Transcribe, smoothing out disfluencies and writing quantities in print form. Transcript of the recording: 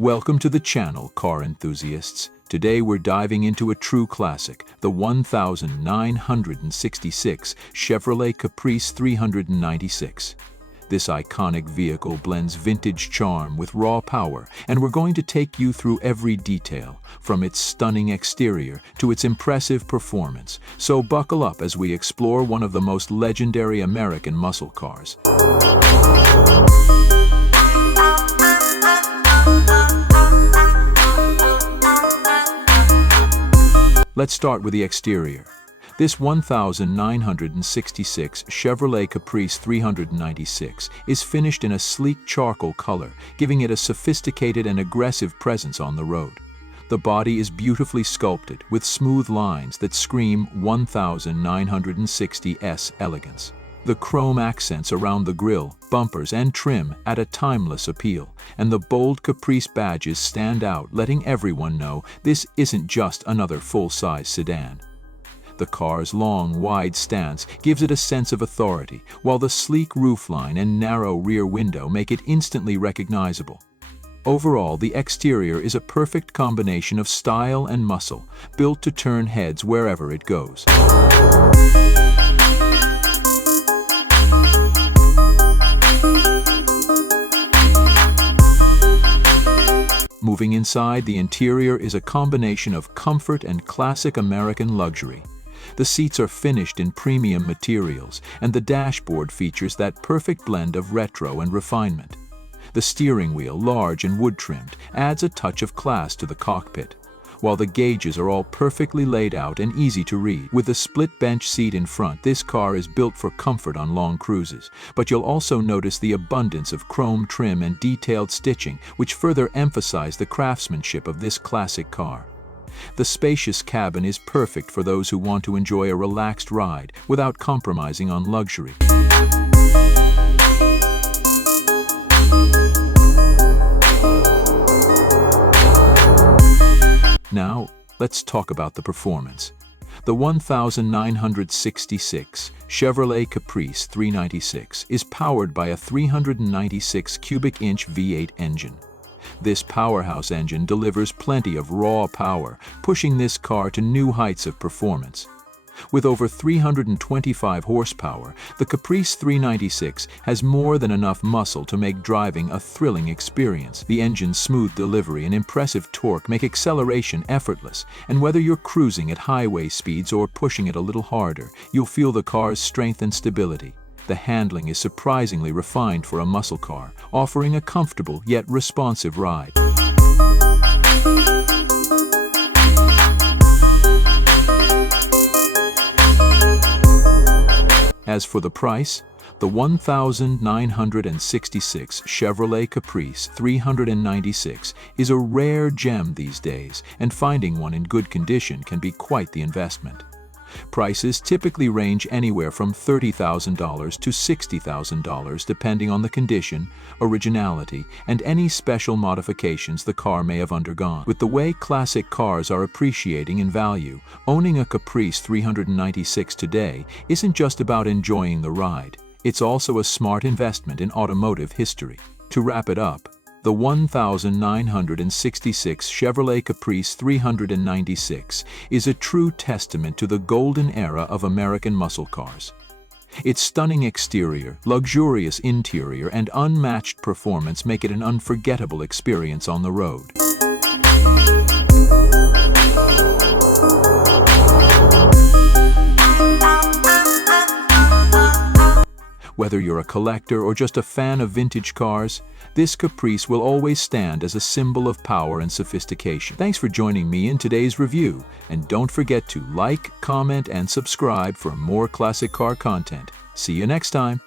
Welcome to the channel, car enthusiasts. Today we're diving into a true classic, the 1966 Chevrolet Caprice 396. This iconic vehicle blends vintage charm with raw power, and we're going to take you through every detail, from its stunning exterior to its impressive performance. So buckle up as we explore one of the most legendary American muscle cars. Let's start with the exterior. This 1966 Chevrolet Caprice 396 is finished in a sleek charcoal color, giving it a sophisticated and aggressive presence on the road. The body is beautifully sculpted, with smooth lines that scream 1960s elegance. The chrome accents around the grille, bumpers, and trim add a timeless appeal, and the bold Caprice badges stand out, letting everyone know this isn't just another full-size sedan. The car's long, wide stance gives it a sense of authority, while the sleek roofline and narrow rear window make it instantly recognizable. Overall, the exterior is a perfect combination of style and muscle, built to turn heads wherever it goes. Moving inside, the interior is a combination of comfort and classic American luxury. The seats are finished in premium materials, and the dashboard features that perfect blend of retro and refinement. The steering wheel, large and wood-trimmed, adds a touch of class to the cockpit, while the gauges are all perfectly laid out and easy to read. With a split bench seat in front, this car is built for comfort on long cruises, but you'll also notice the abundance of chrome trim and detailed stitching, which further emphasize the craftsmanship of this classic car. The spacious cabin is perfect for those who want to enjoy a relaxed ride without compromising on luxury. Now, let's talk about the performance. The 1966 Chevrolet Caprice 396 is powered by a 396 cubic inch V8 engine. This powerhouse engine delivers plenty of raw power, pushing this car to new heights of performance. With over 325 horsepower, the Caprice 396 has more than enough muscle to make driving a thrilling experience. The engine's smooth delivery and impressive torque make acceleration effortless, and whether you're cruising at highway speeds or pushing it a little harder, you'll feel the car's strength and stability. The handling is surprisingly refined for a muscle car, offering a comfortable yet responsive ride. As for the price, the 1966 Chevrolet Caprice 396 is a rare gem these days, and finding one in good condition can be quite the investment. Prices typically range anywhere from $30,000 to $60,000 depending on the condition, originality, and any special modifications the car may have undergone. With the way classic cars are appreciating in value, owning a Caprice 396 today isn't just about enjoying the ride, it's also a smart investment in automotive history. To wrap it up, the 1966 Chevrolet Caprice 396 is a true testament to the golden era of American muscle cars. Its stunning exterior, luxurious interior, and unmatched performance make it an unforgettable experience on the road. Whether you're a collector or just a fan of vintage cars, this Caprice will always stand as a symbol of power and sophistication. Thanks for joining me in today's review, and don't forget to like, comment, and subscribe for more classic car content. See you next time.